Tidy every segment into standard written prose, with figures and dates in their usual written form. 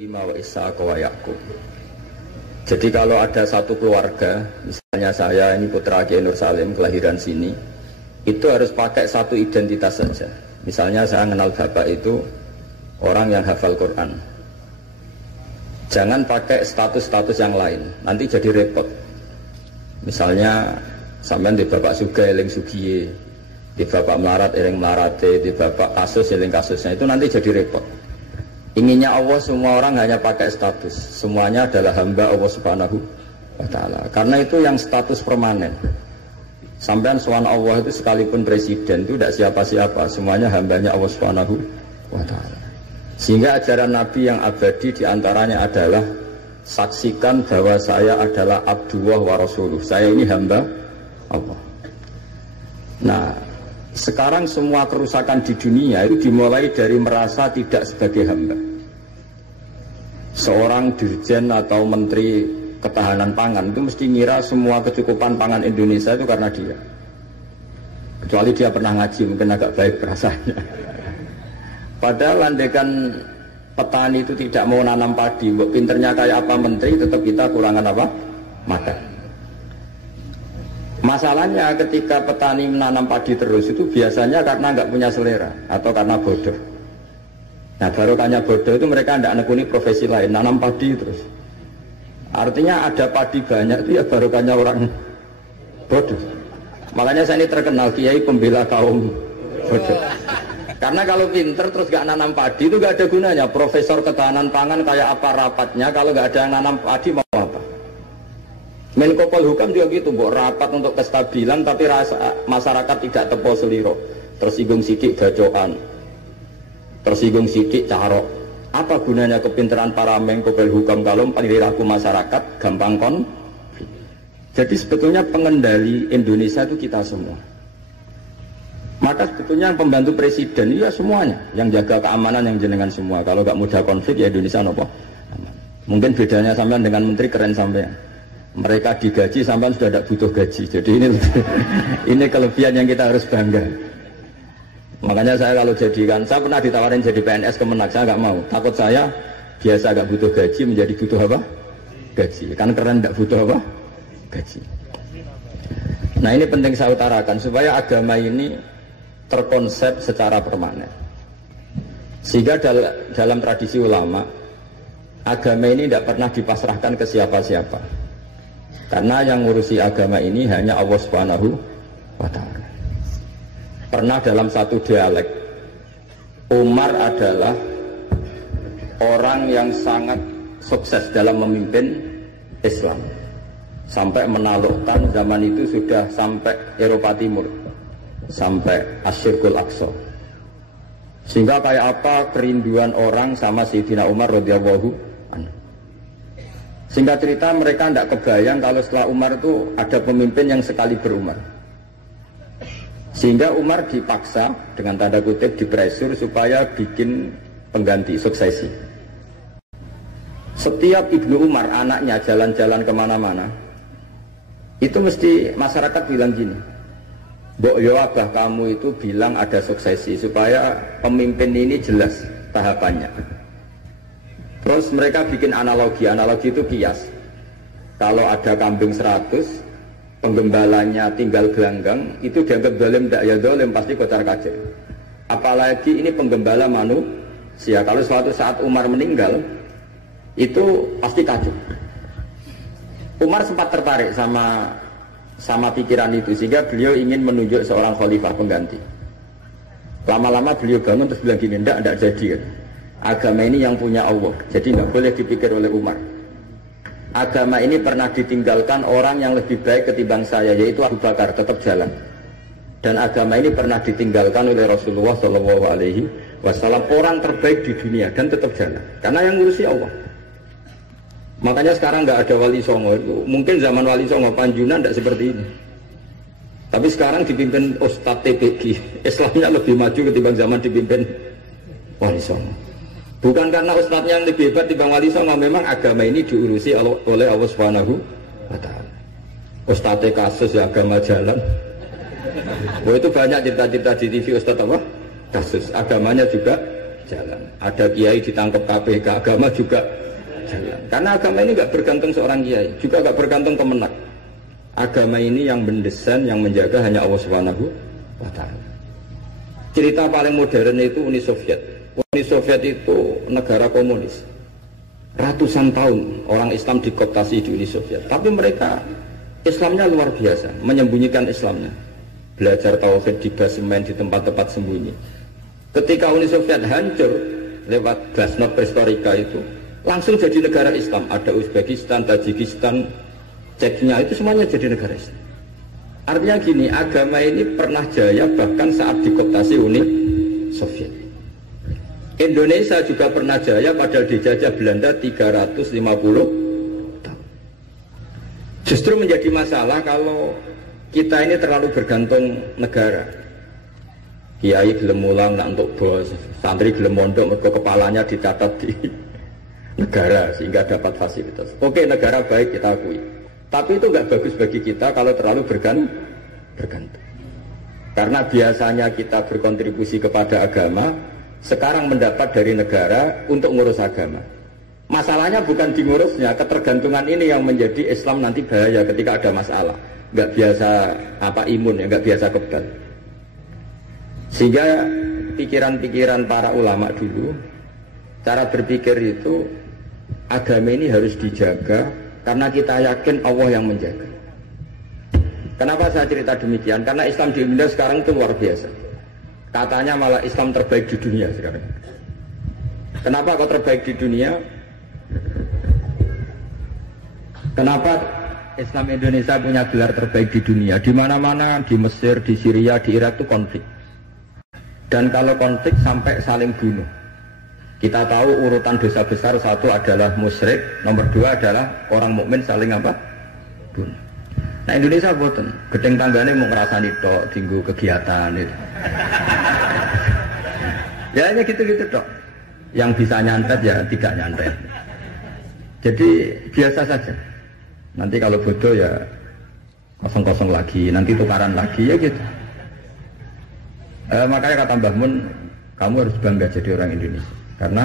Ibrahim wa Ishaq wa Yaqub. Jadi kalau ada satu keluarga, misalnya saya ini putra Kiai Nur Salim kelahiran sini, itu harus pakai satu identitas saja. Misalnya saya kenal bapak itu orang yang hafal Quran. Jangan pakai status-status yang lain, nanti jadi repot. Misalnya sampean di bapak Sugih eling Sugiye, di bapak melarat eling melarate, di bapak kasus eling kasusnya, itu nanti jadi repot. Inginnya Allah semua orang hanya pakai status, semuanya adalah hamba Allah Subhanahu wa Ta'ala. Karena itu yang status permanen. Sampean sowan Allah itu sekalipun presiden itu tidak siapa-siapa, semuanya hambanya Allah Subhanahu wa Ta'ala. Sehingga ajaran Nabi yang abadi diantaranya adalah saksikan bahwa saya adalah Abdullah wa Rasuluh. Saya ini hamba Allah. Nah, sekarang semua kerusakan di dunia itu dimulai dari merasa tidak sebagai hamba. Seorang dirjen atau menteri ketahanan pangan itu mesti ngira semua kecukupan pangan Indonesia itu karena dia. Kecuali dia pernah ngaji, mungkin agak baik perasaannya. Padahal andaikan petani itu tidak mau nanam padi, pinternya kayak apa menteri, tetap kita kurangan apa? Makan. Masalahnya ketika petani menanam padi terus itu biasanya karena nggak punya selera atau karena bodoh. Nah barokahnya bodoh itu mereka tidak nekuni profesi lain, nanam padi terus. Artinya ada padi banyak itu ya barokahnya orang bodoh. Makanya saya ini terkenal kiai pembela kaum bodoh. Karena kalau pinter terus nggak nanam padi itu nggak ada gunanya. Profesor ketahanan pangan kayak apa rapatnya, kalau nggak ada yang nanam padi mau apa? Menko Polhukam juga gitu, buat rapat untuk kestabilan tapi masyarakat tidak tepo seliro, tersinggung sidik bacokan, tersinggung sidik carok. Apa gunanya kepintaran para Menko Polhukam kalau perilaku masyarakat gampang konflik? Jadi sebetulnya pengendali Indonesia itu kita semua. Maka sebetulnya yang pembantu presiden ya semuanya, yang jaga keamanan yang jenengan semua. Kalau nggak mudah konflik ya Indonesia nopo. Mungkin bedanya sampean dengan menteri keren sampean. Mereka digaji sampai sudah tidak butuh gaji. Jadi ini kelebihan yang kita harus bangga. Makanya saya kalau jadikan, saya pernah ditawarin jadi PNS Kemenak, saya nggak mau. Takut saya biasa nggak butuh gaji menjadi butuh apa? Gaji. Kan keren tidak butuh apa? Gaji. Nah ini penting saya utarakan supaya agama ini terkonsep secara permanen. Sehingga dalam tradisi ulama, agama ini tidak pernah dipasrahkan ke siapa-siapa. Karena yang ngurusi agama ini hanya Allah Subhanahu wa Ta'ala. Pernah dalam satu dialek, Umar adalah orang yang sangat sukses dalam memimpin Islam. Sampai menaklukkan zaman itu sudah sampai Eropa Timur, sampai Asyirkul Aqsa. Sehingga kayak apa kerinduan orang sama Sayyidina Umar radhiyallahu anhu. Singkat cerita mereka tidak kebayang kalau setelah Umar itu ada pemimpin yang sekali berumar. Sehingga Umar dipaksa dengan tanda kutip dipresur supaya bikin pengganti suksesi. Setiap Ibnu Umar anaknya jalan-jalan kemana-mana, itu mesti masyarakat bilang gini, Mbok yo abah kamu itu bilang ada suksesi supaya pemimpin ini jelas tahapannya. Terus mereka bikin analogi itu kias. Kalau ada kambing 100, penggembalanya tinggal gelanggang, itu dianggap dolim, tidak ya dolim, pasti kocar kacir. Apalagi ini penggembala manusia, kalau suatu saat Umar meninggal, itu pasti kacau. Umar sempat tertarik sama pikiran itu, sehingga beliau ingin menunjuk seorang khalifah pengganti. Lama-lama beliau bangun terus bilang gini, tidak jadi kan. Agama ini yang punya Allah, jadi nggak boleh dipikir oleh Umar. Agama ini pernah ditinggalkan orang yang lebih baik ketimbang saya, yaitu Abu Bakar, tetap jalan. Dan agama ini pernah ditinggalkan oleh Rasulullah SAW, orang terbaik di dunia, dan tetap jalan. Karena yang ngurusi Allah. Makanya sekarang nggak ada Wali Songo. Mungkin zaman Wali Songo Panjunan tidak seperti ini. Tapi sekarang dipimpin Ustadz TPG, Islamnya lebih maju ketimbang zaman dipimpin Wali Songo. Bukan karena ustadznya yang lebih hebat dibanding Wali Songo, memang agama ini diurusi oleh Allah Subhanahu wa Ta'ala. Ustadznya kasus ya agama jalan. Itu banyak cerita-cerita di TV ustadz apa? Kasus, agamanya juga jalan. Ada kiai ditangkap KPK, agama juga jalan. Karena agama ini nggak bergantung seorang kiai, juga nggak bergantung kemenak. Agama ini yang mendesain, yang menjaga hanya Allah Subhanahu wa Ta'ala. Cerita paling modern itu Uni Soviet. Uni Soviet itu negara komunis. Ratusan tahun orang Islam dikooptasi di Uni Soviet. Tapi mereka Islamnya luar biasa, menyembunyikan Islamnya. Belajar tauhid di basemen, di tempat-tempat sembunyi. Ketika Uni Soviet hancur lewat Glasnost Perestroika itu, langsung jadi negara Islam. Ada Uzbekistan, Tajikistan, Chechnya, itu semuanya jadi negara Islam. Artinya gini, agama ini pernah jaya bahkan saat dikooptasi Uni Soviet. Indonesia juga pernah jaya padahal dijajah Belanda 350 tahun. Justru menjadi masalah kalau kita ini terlalu bergantung negara. Kiai gelem mulang nak untuk bos, santri gelem mondok mergo kepalanya dicatat di negara sehingga dapat fasilitas. Oke, negara baik kita akui. Tapi itu nggak bagus bagi kita kalau terlalu bergantung. Karena biasanya kita berkontribusi kepada agama, sekarang mendapat dari negara untuk ngurus agama. Masalahnya bukan di ngurusnya, ketergantungan ini yang menjadi Islam nanti bahaya ketika ada masalah. Nggak biasa imun ya, nggak biasa kebal. Sehingga pikiran-pikiran para ulama dulu, cara berpikir itu agama ini harus dijaga karena kita yakin Allah yang menjaga. Kenapa saya cerita demikian? Karena Islam di Indonesia sekarang itu luar biasa. Katanya malah Islam terbaik di dunia sekarang. Kenapa kok terbaik di dunia? Kenapa Islam Indonesia punya gelar terbaik di dunia? Di mana-mana, di Mesir, di Syria, di Irak itu konflik. Dan kalau konflik sampai saling bunuh. Kita tahu urutan dosa besar, satu adalah musyrik, nomor dua adalah orang mukmin saling bunuh. Nah Indonesia boten, gedeng tanggane mau ngerasani tok, tinggu kegiatan itu. Ya hanya gitu-gitu tok. Yang bisa nyantet ya tidak nyantet. Jadi biasa saja. Nanti kalau bodoh ya kosong-kosong lagi, nanti tukaran lagi ya gitu. Makanya kata Mbah Mun, kamu harus bangga jadi orang Indonesia. Karena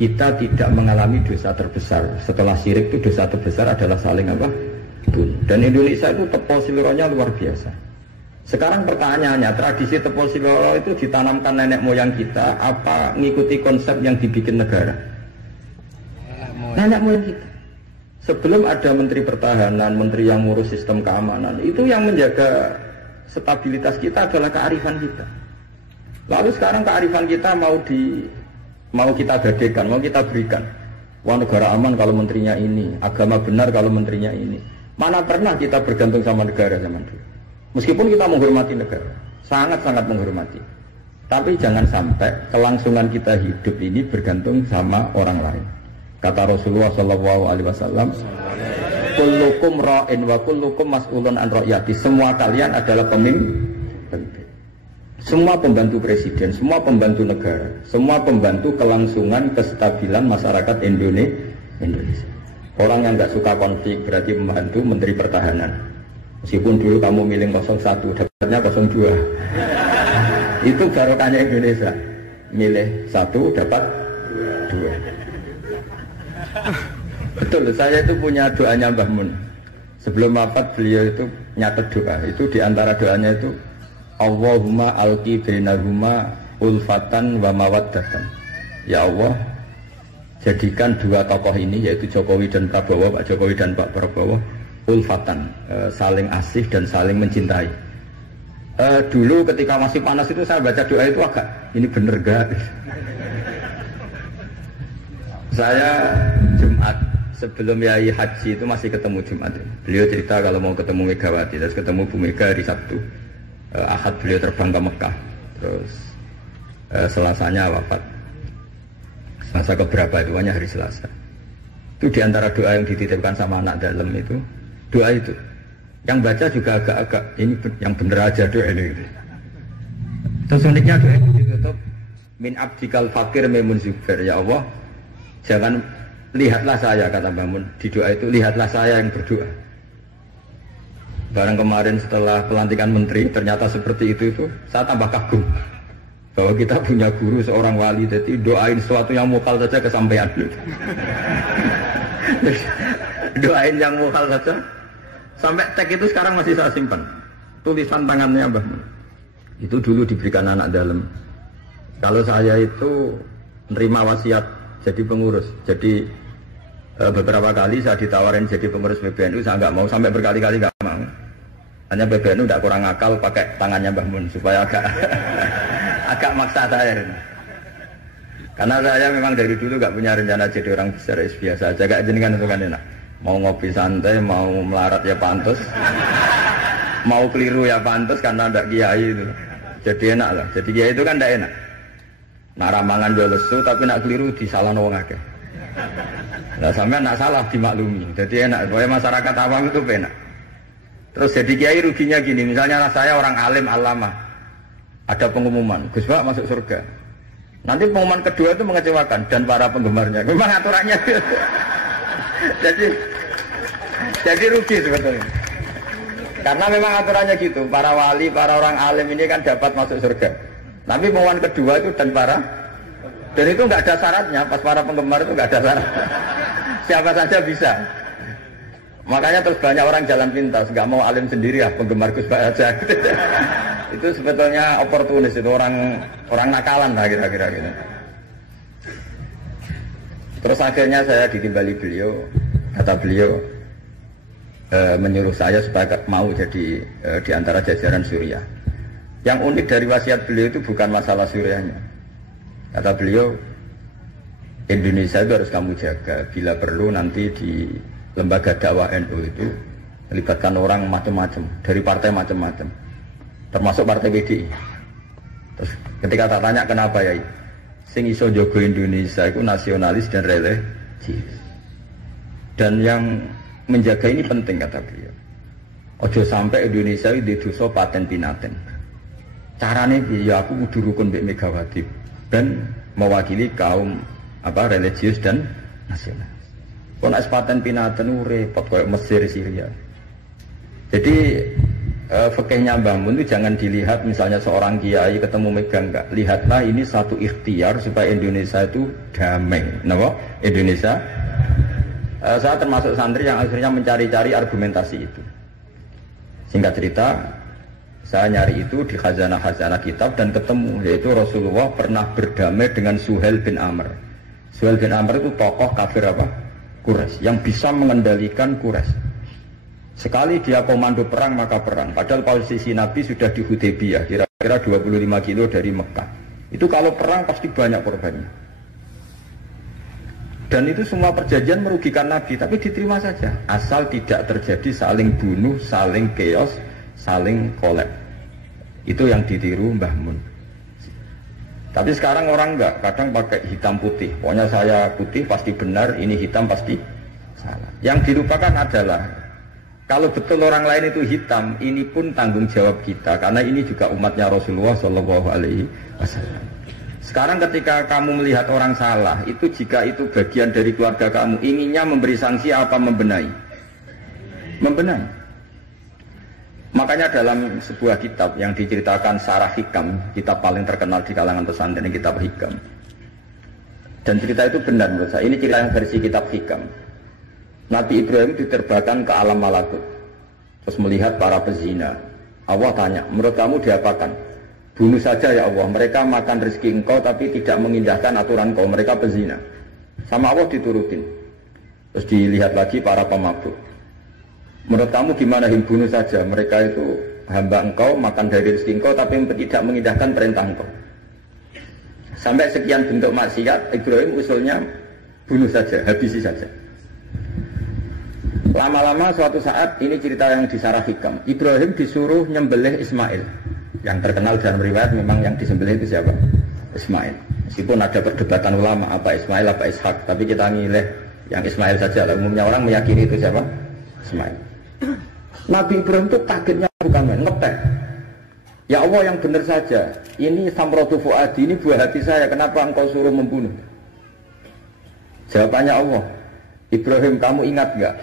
kita tidak mengalami dosa terbesar. Setelah syirik itu dosa terbesar adalah saling bunuh. Dan Indonesia itu tepol siloronya luar biasa. Sekarang pertanyaannya, tradisi tepol siloro itu ditanamkan nenek moyang kita apa mengikuti konsep yang dibikin negara? Nenek moyang kita. Sebelum ada menteri pertahanan, menteri yang ngurus sistem keamanan, itu yang menjaga stabilitas kita adalah kearifan kita. Lalu sekarang kearifan kita mau kita gadekan, mau kita berikan. Wah negara aman kalau menterinya ini, agama benar kalau menterinya ini. Mana pernah kita bergantung sama negara zaman dulu. Meskipun kita menghormati negara, sangat-sangat menghormati. Tapi jangan sampai kelangsungan kita hidup ini bergantung sama orang lain. Kata Rasulullah SAW, kullukum ra'in wa kullukum mas'ulun an ra'yati. Semua kalian adalah pemimpin. Semua pembantu presiden, semua pembantu negara, semua pembantu kelangsungan kestabilan masyarakat Indonesia. Orang yang nggak suka konflik berarti membantu menteri pertahanan. Meskipun dulu kamu milih 01, dapatnya 02. Itu barokahnya Indonesia. Milih 1 dapat 2. Betul, saya itu punya doanya Mbah Mun. Sebelum wafat beliau itu nyatet doa. Itu diantara doanya itu Allahumma alqi bainahuma ulfatan wa mawaddatan. Ya Allah, jadikan dua tokoh ini yaitu Jokowi dan Prabowo, Pak Jokowi dan Pak Prabowo ulfatan, saling asih dan saling mencintai. Dulu ketika masih panas itu saya baca doa itu agak ini bener gak? Saya Jumat sebelum Yai Haji itu masih ketemu Jumat. Beliau cerita kalau mau ketemu Megawati, terus ketemu Bu Mega hari Sabtu. Ahad beliau terbang ke Mekah, terus Selasanya wafat. Selasa keberapa itu, hanya hari Selasa. Itu diantara doa yang dititipkan sama anak dalam itu, doa itu. Yang baca juga agak-agak ini yang bener aja doa ini. Terus uniknya doa itu ditutup min abdikal fakir memun zubair. Ya Allah, jangan lihatlah saya, kata Bangun di doa itu, lihatlah saya yang berdoa. Barang kemarin setelah pelantikan menteri ternyata seperti itu saya tambah kagum. bahwa kita punya guru seorang wali, jadi doain sesuatu yang mukal saja kesampaian. Doain yang mukal saja. Sampai teks itu sekarang masih saya simpan. Tulisan tangannya Mbah Mun. Itu dulu diberikan anak dalam. Kalau saya itu menerima wasiat jadi pengurus. Jadi beberapa kali saya ditawarin jadi pengurus PBNU, saya nggak mau, sampai berkali-kali nggak mau. Hanya PBNU tidak kurang akal pakai tangannya Mbah Mun supaya agak maksa saya. Karena saya memang dari dulu nggak punya rencana jadi orang besar, biasa aja. Gak jenengan itu kan enak. Mau ngopi santai, mau melarat ya pantas, mau keliru ya pantas karena ada kiai itu. Jadi enak lah. Jadi kiai itu kan tidak enak. Nak ramangan jual lesu tapi nak keliru disalahno wong akeh. Nah sampai nak salah dimaklumi. Jadi enak. Supaya masyarakat awam itu enak. Terus jadi kiai ruginya gini. Misalnya saya orang alim alama, ada pengumuman Gus Bak masuk surga. Nanti pengumuman kedua itu mengecewakan dan para penggemarnya. Memang aturannya. jadi rugi sebetulnya. Karena memang aturannya gitu. Para wali, para orang alim ini kan dapat masuk surga. Tapi pengumuman kedua itu dan itu nggak ada syaratnya. Pas para penggemar itu nggak ada syarat. Siapa saja bisa. Makanya terus banyak orang jalan pintas, nggak mau alim sendiri ya, penggemar Gus Bak aja. Itu sebetulnya oportunis, itu orang nakalan lah kira-kira gitu. Terus akhirnya saya ditimbali beliau, kata beliau menyuruh saya supaya mau jadi di antara jajaran Suriah. Yang unik dari wasiat beliau itu bukan masalah Suriahnya. Kata beliau, Indonesia itu harus kamu jaga. Bila perlu nanti di lembaga dakwah NU itu melibatkan orang macam-macam, dari partai macam-macam, termasuk partai PDI. Terus ketika tak tanya kenapa ya, sing iso jogo Indonesia itu nasionalis dan religius. Dan yang menjaga ini penting kata beliau. Ojo sampai Indonesia itu dosa paten pinaten. Carane ya aku kudu rukun mbek Megawati dan mewakili kaum religius dan nasionalis. Kon paten pinaten repot koyo Mesir Syria. Jadi fikihnya Mbah Mun itu jangan dilihat misalnya seorang kiai ketemu megang enggak. Lihatlah ini satu ikhtiar supaya Indonesia itu damai. Napa? Indonesia. Saya termasuk santri yang akhirnya mencari-cari argumentasi itu. Singkat cerita, saya nyari itu di khazanah-khazanah kitab dan ketemu, yaitu Rasulullah pernah berdamai dengan Suhail bin Amr. Suhail bin Amr itu tokoh kafir Quraisy yang bisa mengendalikan Quraisy. Sekali dia komando perang maka perang. Padahal posisi Nabi sudah di Hudaybiyah, kira-kira 25 kilo dari Mekah. Itu kalau perang pasti banyak korbannya. Dan itu semua perjanjian merugikan Nabi, tapi diterima saja. Asal tidak terjadi saling bunuh, saling chaos, saling kolab. Itu yang ditiru Mbah Mun. Tapi sekarang orang enggak, kadang pakai hitam putih. Pokoknya saya putih pasti benar, ini hitam pasti salah. Yang dilupakan adalah kalau betul orang lain itu hitam, ini pun tanggung jawab kita, karena ini juga umatnya Rasulullah SAW. Sekarang ketika kamu melihat orang salah, itu jika itu bagian dari keluarga kamu, inginnya memberi sanksi apa membenahi? Membenahi. Makanya dalam sebuah kitab yang diceritakan Sarah Hikam, kitab paling terkenal di kalangan pesantren, kitab Hikam. Dan cerita itu benar menurut saya. Ini cerita yang versi kitab Hikam. Nabi Ibrahim diterbangkan ke alam malakut, terus melihat para pezina. Allah tanya, menurut kamu diapakan? Bunuh saja ya Allah, mereka makan rezeki engkau tapi tidak mengindahkan aturan kau, mereka pezina. Sama Allah diturutin. Terus dilihat lagi para pemabuk. Menurut kamu gimana, bunuh saja, mereka itu hamba engkau, makan dari rezeki engkau tapi tidak mengindahkan perintah engkau. Sampai sekian bentuk maksiat, Ibrahim usulnya bunuh saja, habisi saja. Lama-lama suatu saat, ini cerita yang di Sarah Hikam, Ibrahim disuruh nyembelih Ismail. Yang terkenal dalam riwayat memang yang disembelih itu siapa? Ismail. Meskipun ada perdebatan ulama apa Ismail apa Ishak, tapi kita milih yang Ismail saja. Umumnya orang meyakini itu siapa? Ismail. Nabi Ibrahim itu kagetnya bukan main, ngetek. Ya Allah yang benar saja. Ini samratu fuadi, ini buah hati saya. Kenapa engkau suruh membunuh? Jawabannya Allah. Ibrahim, kamu ingat enggak?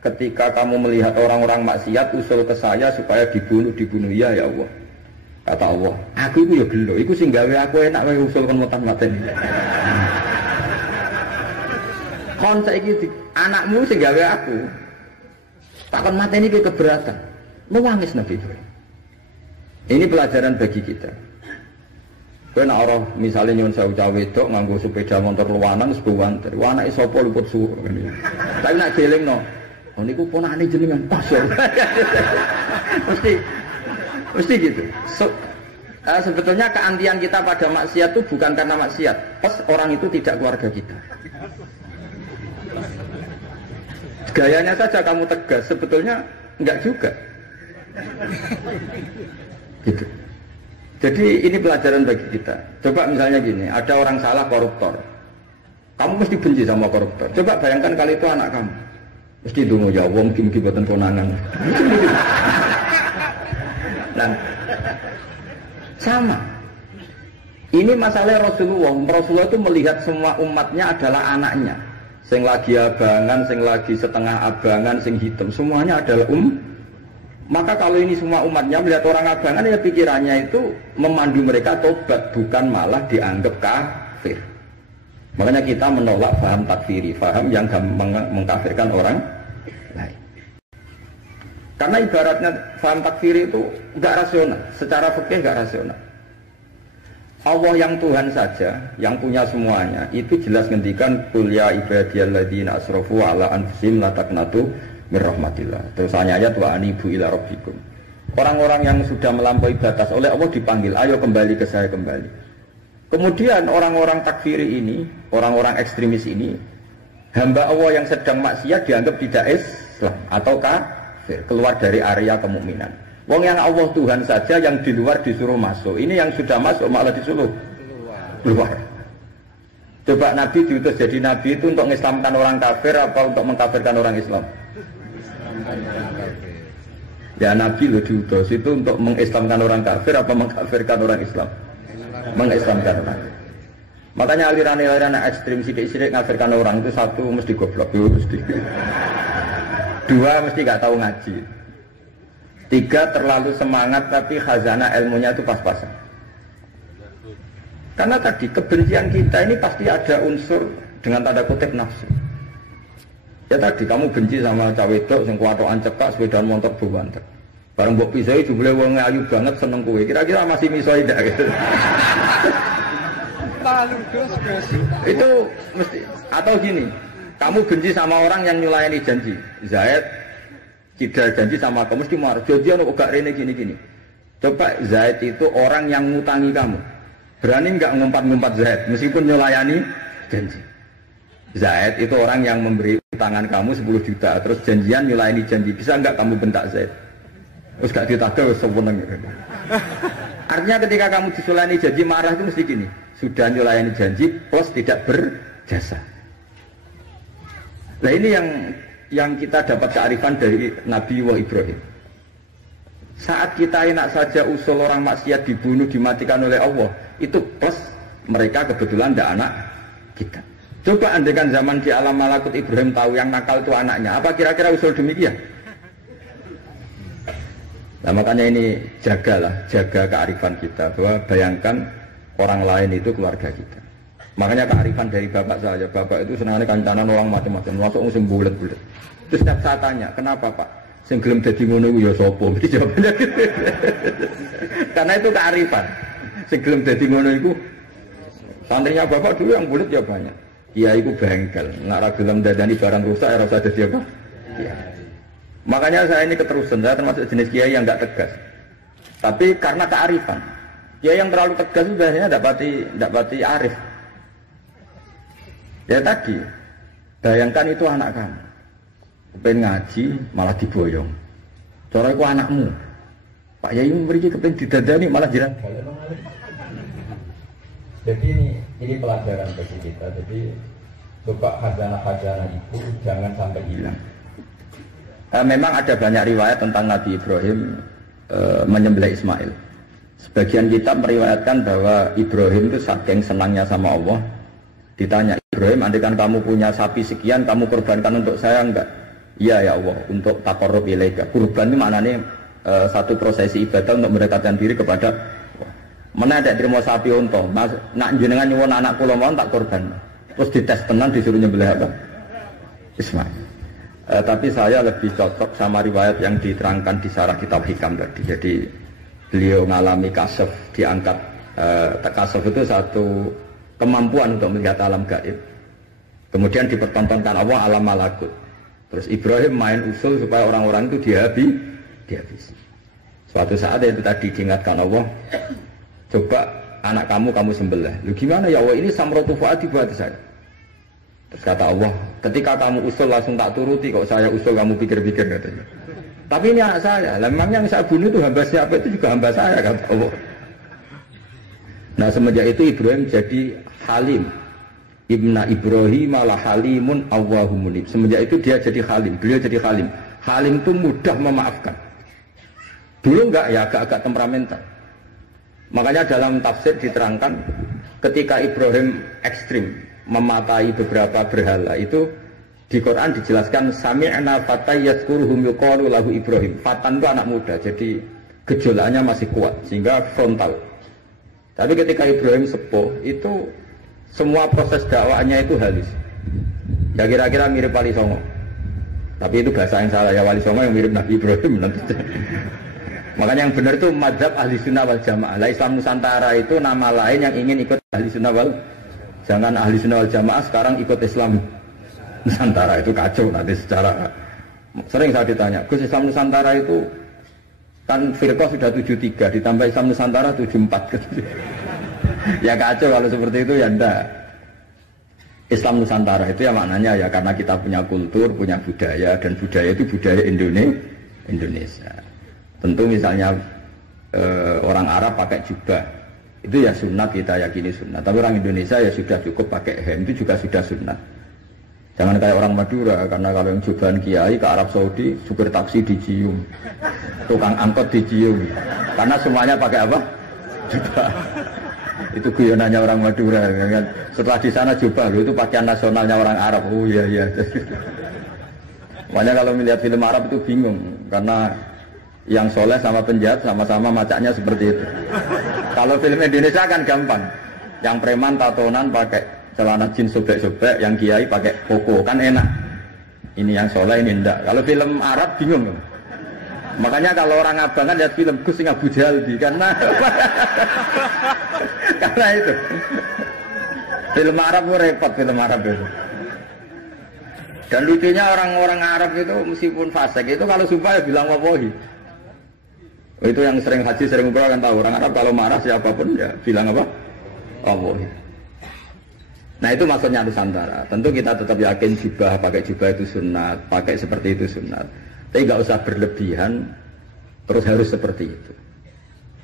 Ketika kamu melihat orang-orang maksiat usul ke saya supaya dibunuh ya Allah. Kata Allah, aku itu ya gelo, iku sing gawe aku enak wae usul kon mutan mateni. Kon saiki anakmu sing gawe aku. Takon mateni ki keberatan. Nangis Nabi Ibrahim. Ini pelajaran bagi kita. Kowe nek ora misale nyuwun sewu cah wedok nganggo sepeda motor luwanan sebuwanter. Anake sapa luput suruh ngene. Tapi nek gelingno, oh niku ponakane jenengan pasir. Mesti gitu. Sebetulnya keantian kita pada maksiat itu bukan karena maksiat. Pas orang itu tidak keluarga kita. Gayanya saja kamu tegas, sebetulnya enggak juga. Gitu. Jadi ini pelajaran bagi kita. Coba misalnya gini, ada orang salah koruptor. Kamu mesti benci sama koruptor. Coba bayangkan kali itu anak kamu. Mesti dungu ya wong mungkin boten konangan. Dan sama. Ini masalah Rasulullah. Rasulullah itu melihat semua umatnya adalah anaknya. Sing lagi abangan, sing lagi setengah abangan, sing hitam, semuanya adalah Maka kalau ini semua umatnya melihat orang abangan, ya pikirannya itu memandu mereka tobat, bukan malah dianggap kafir. Makanya kita menolak paham takfiri, paham yang mengkafirkan orang lain. Karena ibaratnya paham takfiri itu nggak rasional, secara fikih nggak rasional. Allah yang Tuhan saja, yang punya semuanya, itu jelas ngendikan qul ya ibadiyalladzina asrafu ala anfusihim la taqnatu mir rahmatillah. Terus ayat wa anibu ila rabbikum. Orang-orang yang sudah melampaui batas oleh Allah dipanggil, ayo kembali ke saya kembali. Kemudian orang-orang takfiri ini, orang-orang ekstremis ini, hamba Allah yang sedang maksiat dianggap tidak Islam atau kafir, keluar dari area kemukminan. Wong yang Allah Tuhan saja yang di luar disuruh masuk. Ini yang sudah masuk malah disuruh keluar. Coba Nabi diutus jadi Nabi itu untuk mengislamkan orang kafir apa untuk mengkafirkan orang Islam? Ya Nabi lo diutus itu untuk mengislamkan orang kafir apa mengkafirkan orang Islam? Mengislamkan orang. Makanya aliran-aliran ekstrim sidik-sidik ngafirkan orang itu satu mesti goblok, mesti. Dua mesti gak tahu ngaji. Tiga terlalu semangat tapi khazanah ilmunya itu pas-pasan. Karena tadi kebencian kita ini pasti ada unsur dengan tanda kutip nafsu. Ya tadi kamu benci sama cawe wedok sing kuwatokan cekak sepeda motor buwanter. Bareng mbok pisoi jebule wong ayu banget seneng kowe. Kira-kira masih miso ndak gitu. Itu mesti atau gini, kamu benci sama orang yang nyulayani janji. Zaid tidak janji sama kamu mesti marah. Janjian kok gak rene gini-gini. Coba Zaid itu orang yang ngutangi kamu. Berani nggak ngumpat-ngumpat Zaid meskipun nyulayani janji. Zaid itu orang yang memberi utangan kamu 10 juta terus janjian nyulayani janji. Bisa nggak kamu bentak Zaid? Terus gak ditagih sewenang. Artinya ketika kamu disulayani janji marah itu mesti gini. Sudah nyulayani janji plus tidak berjasa. Nah ini yang kita dapat kearifan dari Nabi Ibrahim. Saat kita enak saja usul orang maksiat dibunuh, dimatikan oleh Allah, itu plus mereka kebetulan tidak anak kita. Coba andaikan zaman di alam malakut Ibrahim tahu yang nakal itu anaknya, apa kira-kira usul demikian? Nah makanya ini jaga kearifan kita, bahwa bayangkan orang lain itu keluarga kita. Makanya kearifan dari bapak saya, bapak itu senangnya kancanan orang macam-macam, masuk musim bulat-bulat. Terus setiap saya tanya, kenapa pak? Sing gelem dadi ngono ya sapa? Jawabannya gitu. Karena itu kearifan. Sing gelem dadi ngono iku santrinya bapak dulu yang bulat ya banyak. Kiai iku bengkel, nek ora gelem dadani barang rusak ora usah dadi apa? Iya. Makanya saya ini keterusan, saya termasuk jenis kiai yang enggak tegas. Tapi karena kearifan. Kiai yang terlalu tegas itu biasanya enggak pati arif. Ya tadi, bayangkan itu anak kamu. Kepen ngaji malah diboyong. Cara iku anakmu. Pak Yai mriki kepen didadani malah jiran. Jadi ini pelajaran bagi kita. Jadi coba khazanah-khazanah itu jangan sampai hilang. Memang ada banyak riwayat tentang Nabi Ibrahim menyembelih Ismail. Sebagian kitab meriwayatkan bahwa Ibrahim itu saking senangnya sama Allah. Ditanya Ibrahim, andaikan kamu punya sapi sekian, kamu korbankan untuk saya enggak? Iya ya Allah, untuk taqarrub ilaika. Kurban itu maknanya satu prosesi ibadah untuk mendekatkan diri kepada Mana ada terima sapi unta, nak jenengan nyuwun anak kula mawon tak korban. Terus dites tenan disuruh nyembelih apa? Ismail. Tapi saya lebih cocok sama riwayat yang diterangkan di Syarah Kitab Hikam tadi. Jadi beliau mengalami kasaf, diangkat kasaf itu satu kemampuan untuk melihat alam gaib. Kemudian dipertontonkan Allah alam malakut. Terus Ibrahim main usul supaya orang-orang itu dihabisi. Suatu saat itu tadi diingatkan Allah, coba anak kamu sembelih. Lu gimana ya Allah, ini samratu fuadi buat saya. Terus kata Allah, ketika kamu usul langsung tak turuti, kok saya usul kamu pikir-pikir katanya. Tapi ini anak saya, memang yang saya bunuh itu hamba siapa, itu juga hamba saya kata Allah. Nah semenjak itu Ibrahim jadi halim. Ibna Ibrahim ala halimun awwahumunib. Semenjak itu dia jadi halim, beliau jadi halim. Halim itu mudah memaafkan. Dulu enggak ya, agak-agak temperamental. Makanya dalam tafsir diterangkan ketika Ibrahim ekstrim memakai beberapa berhala itu di Quran dijelaskan sami'na fatay yazkuruhum yuqalu lahu Ibrahim. Fatan itu anak muda, jadi gejolaknya masih kuat sehingga frontal. Tapi ketika Ibrahim sepuh itu semua proses dakwahnya itu halus. Ya kira-kira mirip Wali Songo. Tapi itu bahasa yang salah ya, Wali Songo yang mirip Nabi Ibrahim nanti. Makanya yang benar itu madzhab ahli sunnah wal jamaah. Lah Islam Nusantara itu nama lain yang ingin ikut ahli sunnah wal. Jangan ahli sunnah wal jamaah sekarang ikut Islam Nusantara, itu kacau nanti secara. Sering saya ditanya, Gus Islam Nusantara itu kan firqah sudah 73 ditambah Islam Nusantara 74 gitu. Ya kacau kalau seperti itu ya enggak. Islam Nusantara itu ya maknanya ya karena kita punya kultur, punya budaya, dan budaya itu budaya Indonesia. Tentu misalnya orang Arab pakai jubah, itu ya sunat, kita yakini sunat. Tapi orang Indonesia ya sudah cukup pakai hem, itu juga sudah sunat. Jangan kayak orang Madura, karena kalau yang jubahan kiai ke Arab Saudi, supir taksi dicium, tukang angkot dicium, karena semuanya pakai apa? Jubah. Itu guyonannya orang Madura kan. Setelah di sana jubah itu pakaian nasionalnya orang Arab. Oh iya. Makanya kalau melihat film Arab itu bingung karena yang soleh sama penjahat sama-sama macaknya seperti itu. Kalau film Indonesia kan gampang. Yang preman tatonan pakai celana jeans sobek-sobek, yang kiai pakai koko, kan enak. Ini yang soleh, ini enggak. Kalau film Arab bingung. Makanya kalau orang abangan lihat film Gus sing Abu Jahal karena karena itu film Arab itu repot, film Arab itu. Dan lucunya orang-orang Arab itu meskipun fasik itu kalau sumpah ya bilang wallahi. Itu yang sering haji, sering umrah kan tahu orang Arab kalau marah siapapun ya bilang apa? Wallahi. Nah itu maksudnya Nusantara. Tentu kita tetap yakin jubah, pakai jubah itu sunat, pakai seperti itu sunat. Tapi nggak usah berlebihan, terus harus seperti itu.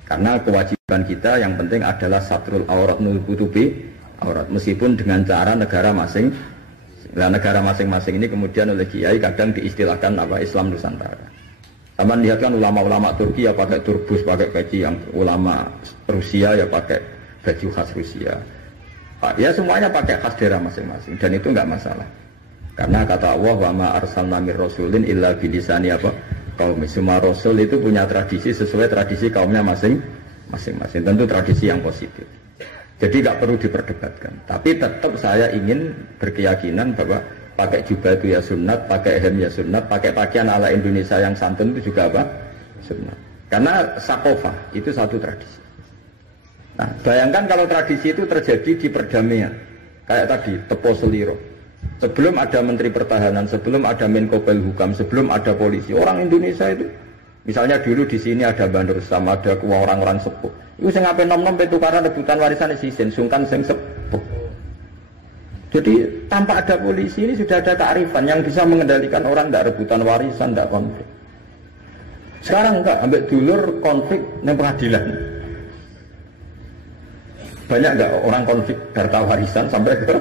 Karena kewajiban kita yang penting adalah satrul aurat nutupi aurat, meskipun dengan cara negara masing. Nah negara masing-masing ini kemudian oleh kiai kadang diistilahkan apa Islam Nusantara. Sama lihat kan ulama-ulama Turki ya pakai turbus, pakai peci, yang ulama Rusia ya pakai baju khas Rusia. Ya semuanya pakai khas daerah masing-masing dan itu nggak masalah. Karena kata Allah wa ma arsalna mir rasulin illa bilisani apa kaum. Semua rasul itu punya tradisi sesuai tradisi kaumnya masing-masing. Tentu tradisi yang positif. Jadi nggak perlu diperdebatkan. Tapi tetap saya ingin berkeyakinan bahwa pakai jubah itu ya sunat, pakai hem ya sunat, pakai pakaian ala Indonesia yang santun itu juga apa? Sunat. Karena sakofah itu satu tradisi. Nah, bayangkan kalau tradisi itu terjadi di perdamaian. Kayak tadi, Tepo Seliro. Sebelum ada Menteri Pertahanan, sebelum ada Menko Polhukam, sebelum ada polisi, orang Indonesia itu, misalnya dulu di sini ada Bandur sama ada orang-orang sepuh. Itu saya ngapain nom-nom tukaran rebutan warisan isin, sungkan sing sepuh. Jadi tanpa ada polisi ini sudah ada kearifan yang bisa mengendalikan orang tidak rebutan warisan, tidak konflik. Sekarang enggak, ambil dulur konflik di pengadilan. Banyak enggak orang konflik harta warisan sampai ke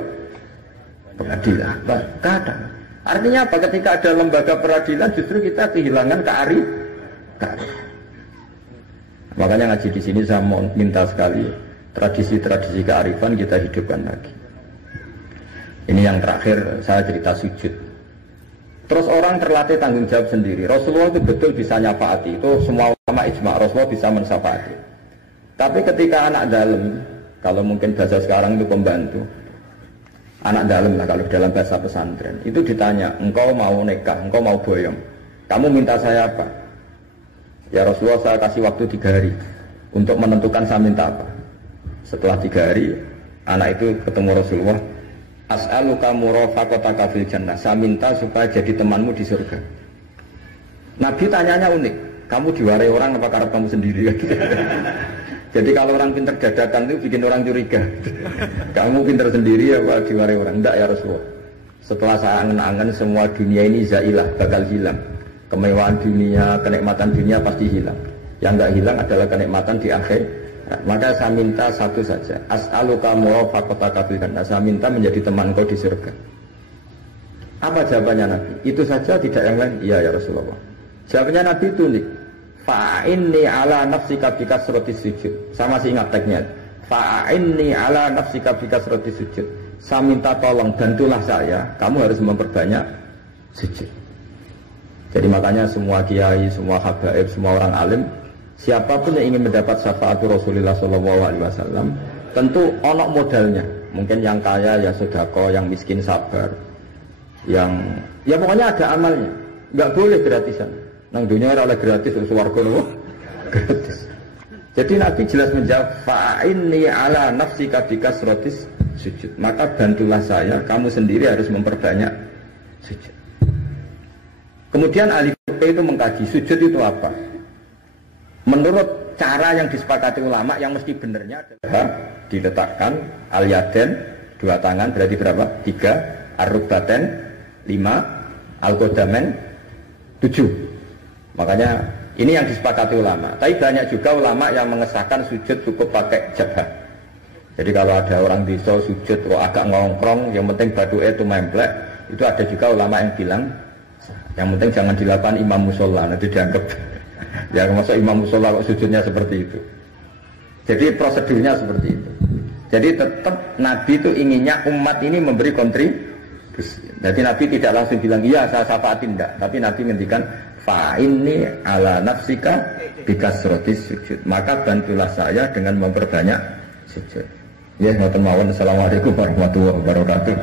pengadilan? Kadang. Artinya apa? Ketika ada lembaga peradilan justru kita kehilangan kearifan. Makanya ngaji di sini saya mau minta sekali tradisi-tradisi kearifan kita hidupkan lagi. Ini yang terakhir saya cerita sujud. Terus orang terlatih tanggung jawab sendiri. Rasulullah itu betul bisa nyafaati. Itu semua ulama ijma. Rasulullah bisa mensyafaati. Tapi ketika anak dalam, kalau mungkin bahasa sekarang itu pembantu, anak dalam lah kalau dalam bahasa pesantren, itu ditanya, engkau mau nikah, engkau mau boyong, kamu minta saya apa? Ya Rasulullah, saya kasih waktu 3 hari untuk menentukan saya minta apa. Setelah 3 hari, anak itu ketemu Rasulullah, as'aluka murafaqataka fil jannah, saya minta supaya jadi temanmu di surga. Nabi tanyanya unik, kamu diwarai orang apa karena kamu sendiri? Jadi kalau orang pintar dadakan itu bikin orang curiga. Kamu pintar sendiri apa diwarai orang? Enggak ya Rasulullah. Setelah saya angen-angen semua dunia ini zailah, bakal hilang. Kemewahan dunia, kenikmatan dunia pasti hilang. Yang enggak hilang adalah kenikmatan di akhir. Nah, maka saya minta satu saja. As'aluka murafaqataka fil jannah. Saya minta menjadi teman kau di surga. Apa jawabannya Nabi? Itu saja, tidak yang lain? Iya ya Rasulullah. Jawabannya Nabi itu nih. Fa'inni ala nafsika bikasratis sujud. Saya masih ingat teksnya. Fa'inni ala nafsika bikasratis sujud. Saya minta tolong, bantulah saya. Kamu harus memperbanyak sujud. Jadi makanya semua kiai, semua habaib, semua orang alim, siapapun yang ingin mendapat syafaat Rasulullah SAW, tentu onok modalnya. Mungkin yang kaya ya sedekah, yang miskin sabar, yang ya pokoknya ada amalnya. Enggak boleh gratisan. Nang dunia ora gratis, swarga lho gratis. Jadi Nabi jelas menjawab, fa'inni ala nafsika bikasratis sujud. Maka bantulah saya, kamu sendiri harus memperbanyak sujud. Kemudian ahli fikih itu mengkaji sujud itu apa? Menurut cara yang disepakati ulama, yang mesti benernya adalah diletakkan al-yaden, 2 tangan berarti berapa? 3, ar-rukbaten 5, al-qadamen 7. Makanya ini yang disepakati ulama. Tapi banyak juga ulama yang mengesahkan sujud cukup pakai jabah. Jadi kalau ada orang desa sujud kok agak ngongkrong, yang penting badu'e itu memplek, itu ada juga ulama yang bilang yang penting jangan dilakukan imam musola, nanti dianggap ya masuk imam musola kok sujudnya seperti itu. Jadi prosedurnya seperti itu. Jadi tetap Nabi itu inginnya umat ini memberi kontribusi. Jadi Nabi tidak langsung bilang iya saya syafaatin, enggak, tapi Nabi ngendikan fa'inni ala nafsika bikasratis sujud. Maka bantulah saya dengan memperbanyak sujud. Ya, ngoten mawon. Assalamualaikum warahmatullahi wabarakatuh.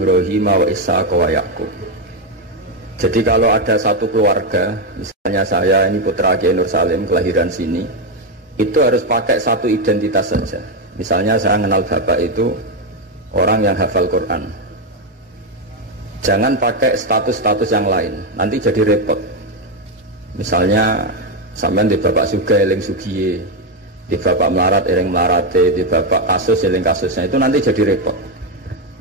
Ibrahim wa Ishaq wa Yaqub. Jadi kalau ada satu keluarga, misalnya saya ini putra Kiai Nur Salim kelahiran sini, itu harus pakai satu identitas saja. Misalnya saya kenal bapak itu orang yang hafal Quran. Jangan pakai status-status yang lain, nanti jadi repot. Misalnya sampean di bapak Sugih eling sugiye, di bapak melarat eling melarate, di bapak kasus eling kasusnya, itu nanti jadi repot.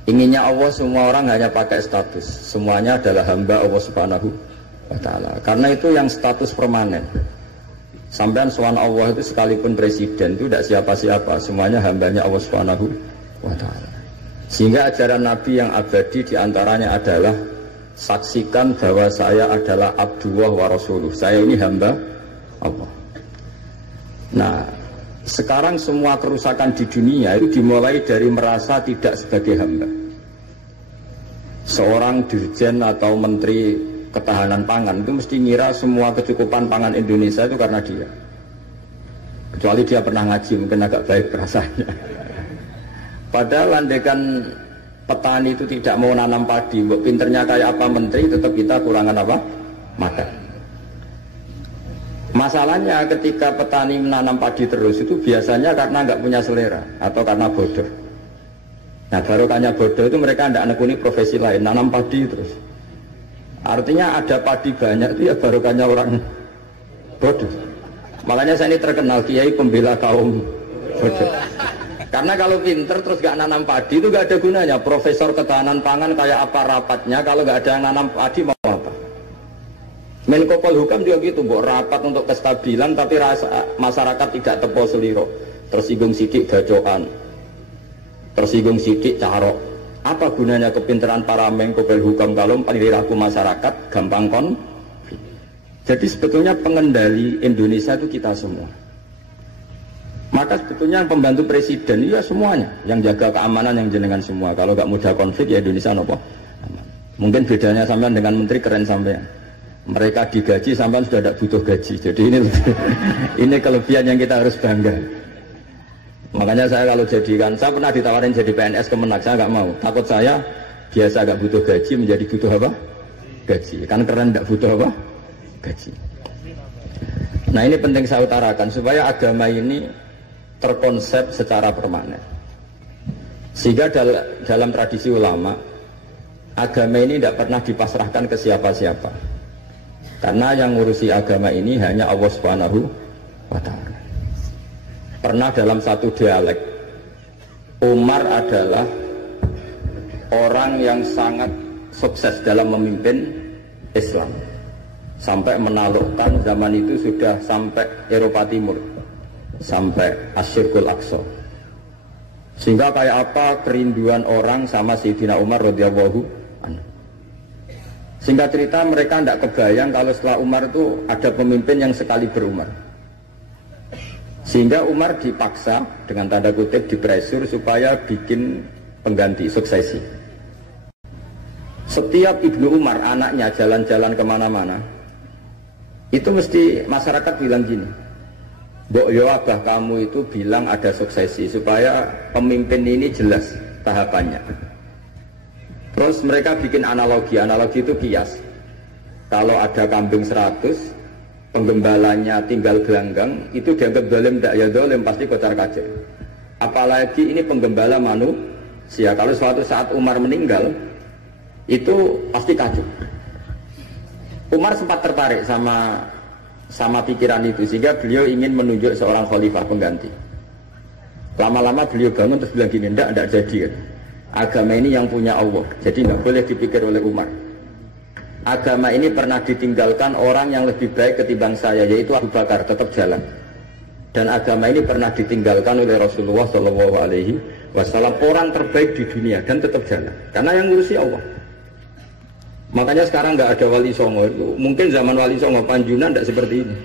Inginnya Allah semua orang hanya pakai status, semuanya adalah hamba Allah Subhanahu wa Ta'ala. Karena itu yang status permanen. Sampean sowan Allah itu sekalipun presiden itu tidak siapa-siapa, semuanya hambanya Allah Subhanahu wa Ta'ala. Sehingga ajaran Nabi yang abadi diantaranya adalah saksikan bahwa saya adalah Abdullah wa Rasuluh. Saya ini hamba Allah. Nah, sekarang semua kerusakan di dunia itu dimulai dari merasa tidak sebagai hamba. Seorang dirjen atau menteri ketahanan pangan itu mesti ngira semua kecukupan pangan Indonesia itu karena dia. Kecuali dia pernah ngaji, mungkin agak baik rasanya. Padahal andaikan petani itu tidak mau nanam padi, pinternya kayak apa menteri, tetap kita kurangan apa? Makan. Masalahnya ketika petani menanam padi terus itu biasanya karena nggak punya selera atau karena bodoh. Nah barokahnya bodoh itu mereka tidak nekuni profesi lain, nanam padi terus. Artinya ada padi banyak itu ya barokahnya orang bodoh. Makanya saya ini terkenal kiai pembela kaum bodoh. Karena kalau pinter terus nggak nanam padi itu nggak ada gunanya. Profesor ketahanan pangan kayak apa rapatnya, kalau nggak ada yang nanam padi mau apa? Menko Polhukam juga gitu, buat rapat untuk kestabilan tapi rasa masyarakat tidak tepo seliro. tersinggung sidik bacokan, tersinggung sidik carok. Apa gunanya kepintaran para Menko Polhukam kalau perilaku masyarakat gampang konflik? Jadi sebetulnya pengendali Indonesia itu kita semua. Maka sebetulnya yang pembantu presiden ya semuanya, yang jaga keamanan yang jenengan semua. Kalau nggak mudah konflik ya Indonesia nopo. Mungkin bedanya sampean dengan menteri keren sampean. Mereka digaji sampean sudah tidak butuh gaji. Jadi ini kelebihan yang kita harus bangga. Makanya saya kalau jadikan, saya pernah ditawarin jadi PNS Kemenak, saya nggak mau. Takut saya biasa nggak butuh gaji menjadi butuh apa? Gaji. Kan keren nggak butuh apa? Gaji. Nah ini penting saya utarakan supaya agama ini terkonsep secara permanen. Sehingga dalam tradisi ulama, agama ini tidak pernah dipasrahkan ke siapa-siapa. Karena yang ngurusi agama ini hanya Allah Subhanahu wa Ta'ala. Pernah dalam satu dialek, Umar adalah orang yang sangat sukses dalam memimpin Islam, sampai menaklukkan zaman itu sudah sampai Eropa Timur, sampai Asyirkul Aqsa. Sehingga kayak apa kerinduan orang sama Sayyidina Umar radhiyallahu anhu. Sehingga cerita mereka tidak kebayang kalau setelah Umar itu ada pemimpin yang sekali berumar. Sehingga Umar dipaksa dengan tanda kutip dipresur supaya bikin pengganti suksesi. Setiap Ibnu Umar anaknya jalan-jalan kemana-mana, itu mesti masyarakat bilang gini, Mbok yo abah kamu itu bilang ada suksesi supaya pemimpin ini jelas tahapannya. Terus mereka bikin analogi itu kias. Kalau ada kambing 100, penggembalanya tinggal gelanggang, itu dianggap dolim, tidak ya dolim, pasti kocar kacir. Apalagi ini penggembala manusia. Kalau suatu saat Umar meninggal, itu pasti kacau. Umar sempat tertarik sama pikiran itu, sehingga beliau ingin menunjuk seorang khalifah pengganti. Lama-lama beliau bangun terus bilang gini, tidak jadi kan. Agama ini yang punya Allah, jadi nggak boleh dipikir oleh Umar. Agama ini pernah ditinggalkan orang yang lebih baik ketimbang saya, yaitu Abu Bakar, tetap jalan. Dan agama ini pernah ditinggalkan oleh Rasulullah SAW, orang terbaik di dunia, dan tetap jalan. Karena yang ngurusi Allah. Makanya sekarang nggak ada wali songo. Mungkin zaman wali songo Panjunan tidak seperti ini.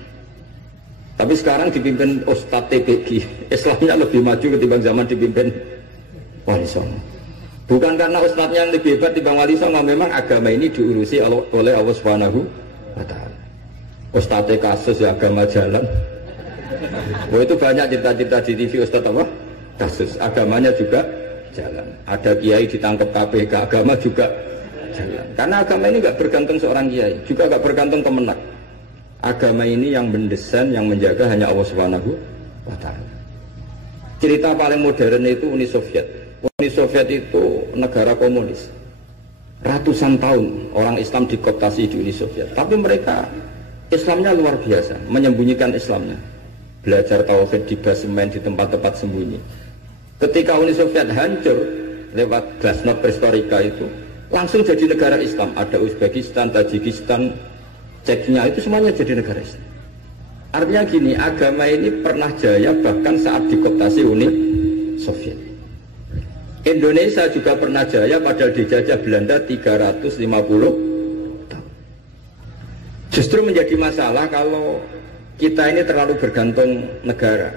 Tapi sekarang dipimpin Ustadz TPG, Islamnya lebih maju ketimbang zaman dipimpin wali songo. Bukan karena ustadznya yang lebih hebat dibanding wali songo, memang agama ini diurusi oleh Allah Subhanahu wa Ta'ala. Ustadznya kasus ya agama jalan. Oh itu banyak cerita-cerita di TV ustadz apa? Kasus, agamanya juga jalan. Ada kiai ditangkap KPK, agama juga jalan. Karena agama ini nggak bergantung seorang kiai, juga nggak bergantung kemenak. Agama ini yang mendesain, yang menjaga hanya Allah Subhanahu wa Ta'ala. Cerita paling modern itu Uni Soviet. Uni Soviet itu negara komunis. Ratusan tahun orang Islam dikooptasi di Uni Soviet. Tapi mereka Islamnya luar biasa, menyembunyikan Islamnya. Belajar tauhid di basemen, di tempat-tempat sembunyi. Ketika Uni Soviet hancur lewat glasnost perestroika itu, langsung jadi negara Islam. Ada Uzbekistan, Tajikistan, Ceknya, itu semuanya jadi negara Islam. Artinya gini, agama ini pernah jaya bahkan saat dikooptasi Uni Soviet. Indonesia juga pernah jaya padahal dijajah Belanda 350 tahun. Justru menjadi masalah kalau kita ini terlalu bergantung negara.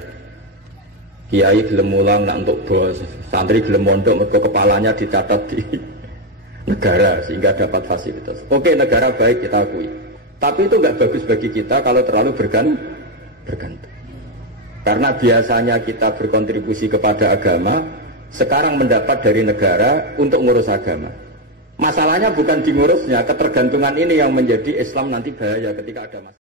Kiai gelem mulang nak untuk bos, santri gelem mondok mergo kepalanya dicatat di negara sehingga dapat fasilitas. Oke, negara baik kita akui. Tapi itu nggak bagus bagi kita kalau terlalu bergantung. Karena biasanya kita berkontribusi kepada agama, sekarang mendapat dari negara untuk ngurus agama. Masalahnya bukan di ngurusnya, ketergantungan ini yang menjadi Islam nanti bahaya ketika ada masalah.